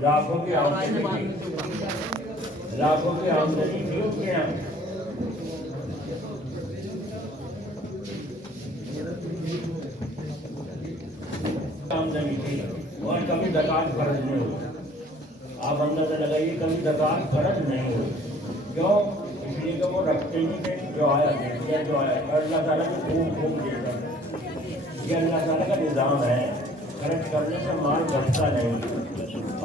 لاکھوں کی آمدنی تھی، لاکھوں کی آمدنی تھی ان کے یہاں، آمدنی تھی، اور کبھی زکات خرچ نہیں ہوئی۔ آپ اندازہ لگائیے کبھی زکات خرچ نہیں ہوئی، کیوں؟ اس لیے کہ وہ رکھتے ہی تھے، جو آیا دے دیا، جو آیا، اور اللہ تعالیٰ کو خوب خوب دیتا ہے۔ یہ اللہ تعالیٰ کا نظام ہے، خرچ کرنے سے مال گھٹتا نہیں۔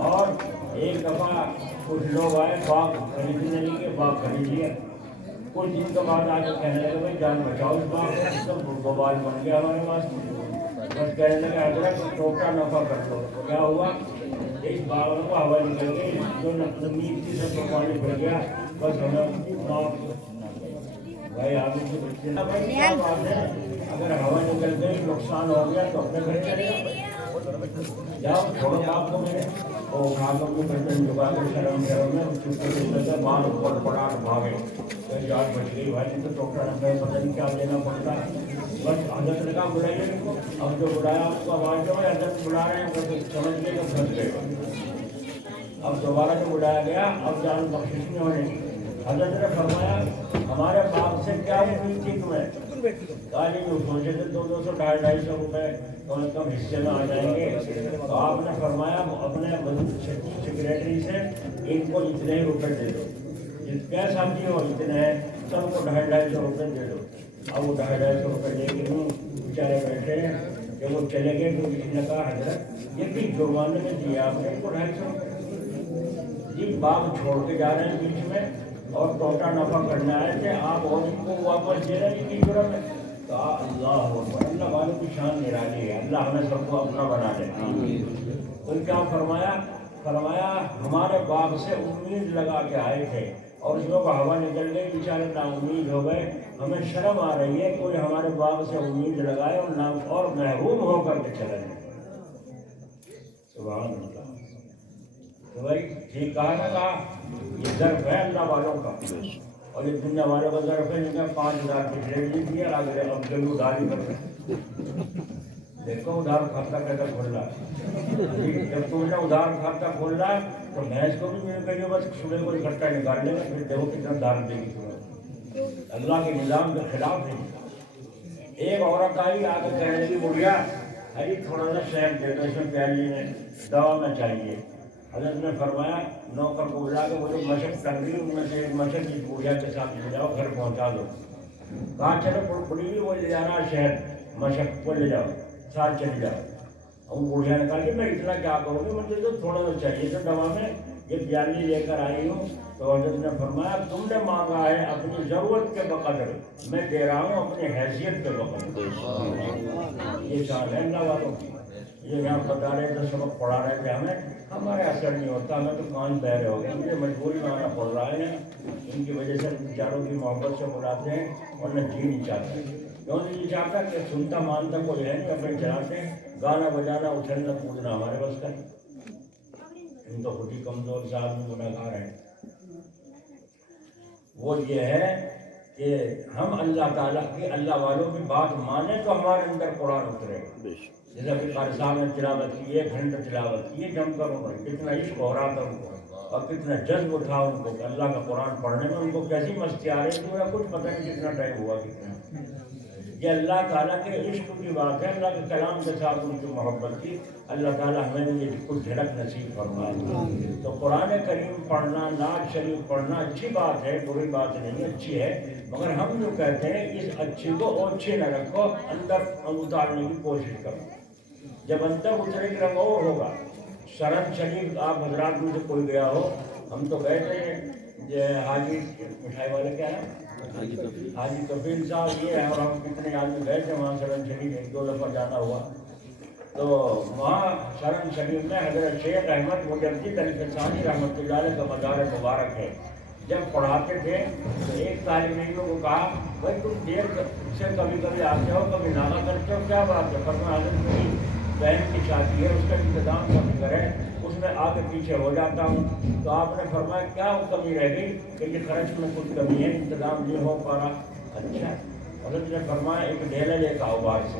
اور ایک دفعہ کچھ لوگ آئے باغ خریدنے کے لیے، باغ خرید لیا، کچھ دن کے بعد آ کے کہنے لگے بھائی جان بچاؤ اس باغ کو، سب بوال بن گیا ہمارے پاس۔ بس کہنے لگے حضرت ٹوٹا نفع کر دو، کیا ہوا؟ اس باغ کو ہوا نکل گئی، جو زمین تھی سب کو پانی بھر گیا، بس ہمیں معاف۔ بھائی آپ سے بچے نا بھائی، کیا بات ہے؟ اگر ہوا نکل گئی نقصان ہو گیا تو اپنے گھر چلے جاؤ، چھوڑو آپ کو میرے وہ اٹھا کر کو گردن جھکا کے شرم شرم میں چپکے سے لگے باہر اوپر پڑاٹ بھاگے، جان بچ گئی۔ بھائی تو ٹوٹا نفع پتہ نہیں کیا دینا پڑتا ہے۔ بس حضرت نے کہا بلائیے ان کو، اب جو بلایا اس کو آواز دو، حضرت بلا رہے ہیں، بس سمجھ گئے کہ پھنس گئے۔ اب دوبارہ جو بلایا گیا اب جان بخشش نہیں ہونے۔ حضرت نے فرمایا ہمارے باپ سے کیا امید تھی تمہیں؟ کالی جو سوچے تھے 200 250 روپئے کم از کم حصے میں آ جائیں گے، تو آپ نے فرمایا اپنے سیکریٹری سے ان کو اتنے ہی روپے دے دو، کیسا بھی ہو اتنے ہیں، سب کو 250 روپے دے دو۔ اب وہ 250 روپے لے کے بیچارے بیٹھے ہیں، جب وہ چلے گئے تو کسی نے کہا حضرت یہ بھی جرمانے میں دیا آپ نے ان کو 250 روپے؟ جی باغ چھوڑ کے جا رہے ہیں بیچ میں اور ٹوٹا نفع کرنے آئے تھے، آپ اور ان کو واپس دے رہے ہیں کی جرم ہے؟ کہا اللہ اکبر، اللہ والوں کی شان نرالی ہے، اللہ ہمیں سب کو اپنا بنا دے۔ تو کیا فرمایا؟ فرمایا ہمارے باغ سے امید لگا کے آئے تھے اور اس میں ہوا نکل گئی، بیچارے نا امید ہو گئے، ہمیں شرم آ رہی ہے کوئی ہمارے باغ سے امید لگائے اور نام اور محروم ہو کر کے چلے گئے۔ سبحان اللہ۔ تو بھائی ٹھیک کہا نہ کہا، یہ ظرف ہے اللہ والوں کا، اور یہ دنیا والوں کا ظرف ہے، جن کا 5000 کی ٹریڈ لی تھی آگے اب جلو ادھاری کر رہے۔ دیکھو ادھار کھاتا کیسا کھول رہا ہے، جب تم نے ادھار کھاتا کھول رہا ہے تو بھینس کو بھی میرے کہیے بس صبح کو اکٹھا نکال لے گا، پھر دیکھو کتنا دار دے گی تمہیں۔ اللہ کے نظام کے خلاف ہے۔ ایک عورت آئی آ کے کہنے لگی بڑھیا ارے تھوڑا سا شہد دے دو، اس میں پیالی میں دوا میں چاہیے۔ حضرت نے فرمایا نوکر کو بلا کے وہ جو مشق کر رہی ان میں سے ایک مشق کی بڑھیا کے ساتھ لے جاؤ گھر پہنچا دو۔ کہا چلو بڑی وہ لے جا رہا شہد، مشق کو لے جاؤ ساتھ چلے جاؤ۔ اور بڑھیا نے کہا کہ میں اتنا کیا کروں گی، مجھے تو تھوڑا سا چاہیے تو دوا میں یہ پیالی لے کر آئی ہوں۔ تو حضرت نے فرمایا تم نے مانگا ہے اپنی ضرورت کے بقدر، میں دے رہا ہوں اپنی حیثیت کے بقدر۔ یہ شان ہے اللہ والوں کی۔ یہ یہاں بتا رہے تھے سبق پڑھا رہے تھے ہمیں، ہمارے اثر نہیں ہوتا، ہمیں تو کان بہرے ہو گئے، مجھے مجبوری میں آنا پڑ رہا ہے، ان کی وجہ سے بیچاروں کی محبت سے بلاتے ہیں اور نہ جی نہیں چاہتے۔ کیوں نہیں چاہتا کہ سنتا مانتا کوئی ہے نہیں، اپنے چلاتے ہیں، گانا بجانا اچھلنا کودنا ہمارے بس کا، ان تو خود ہی کمزور سے آدمی گناہگار ہیں۔ وہ یہ ہے کہ ہم اللہ تعالیٰ کی، اللہ والوں کی بات مانیں تو ہمارے اندر قرآن اترے۔ جیسے کہ قاری صاحب نے تلاوت کی، 1 گھنٹہ تلاوت کی، جم کر انہوں نے کتنا عشق ہو رہا تھا ان کو اور کتنا جذب تھا ان کو کہ اللہ کا قرآن پڑھنے میں ان کو کیسی مستی آ رہی تھی، انہیں کچھ پتہ نہیں کتنا ٹائم ہوا کتنا۔ یہ اللہ تعالیٰ کے عشق کی بات ہے، اللہ کے کلام کے ساتھ ان کی محبت کی۔ اللہ تعالیٰ ہمیں بھی یہ کچھ جھلک نصیب فرمائے۔ تو قرآن کریم پڑھنا، نعت شریف پڑھنا اچھی بات ہے، بری بات نہیں، اچھی ہے، مگر ہم جو کہتے ہیں اس اچھی کو اوچھے نہ رکھو، اندر اتارنے کی کوشش کرو، جب اندر اترے گی رنگ اور ہوگا۔ شرن شریف آپ حضرات میں سے کوئی گیا ہو، ہم تو گئے تھے حاجی مٹھائی والے کیا ہے حاجی کفیل صاحب یہ ہے، اور ہم کتنے آدمی گئے تھے وہاں شرن شریف، 1-2 دفعہ جانا ہوا۔ تو وہاں شرن شریف میں حضرت شیخ احمد مجدد الفسانی رحمۃ اللہ علیہ کا مزار مبارک ہے۔ جب پڑھاتے تھے تو ایک طالب علم کو کہا بھائی تم دیر سے کبھی کبھی آتے ہو کبھی ناغا کرتے ہو، کیا بات ہے؟ فرمایا حضرت میری بہن کی شادی ہے، اس کا انتظام کبھی کرے، اس میں آگے پیچھے ہو جاتا ہوں۔ تو آپ نے فرمایا کیا کمی رہ گئی؟ کہ یہ خرچ میں کچھ کمی ہے، انتظام نہیں ہو پا رہا۔ اچھا، حضرت نے فرمایا ایک ڈھیلا لے کے آؤ باہر سے،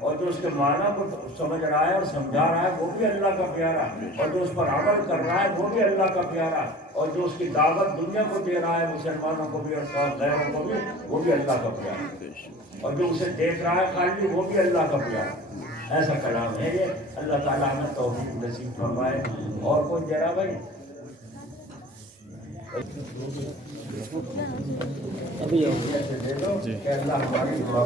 اور جو اس کے معنی کو سمجھ رہا ہے اور سمجھا رہا ہے وہ بھی اللہ کا پیارا، اور جو اس پر عمل کر رہا ہے وہ بھی اللہ کا پیارا، اور جو اس کی دعوت دنیا کو دے رہا ہے مسلمانوں کو بھی اور غیروں کو بھی، وہ بھی اللہ کا پیارا، اور جو اسے دیکھ رہا ہے خالی وہ بھی اللہ کا پیارا۔ ایسا کلام ہے یہ، اللہ تعالیٰ نے توفیق نصیب فرمائے۔ اور کوئی دے رہا بھائی؟ ابھی دے دو کہ اللہ ہماری دعا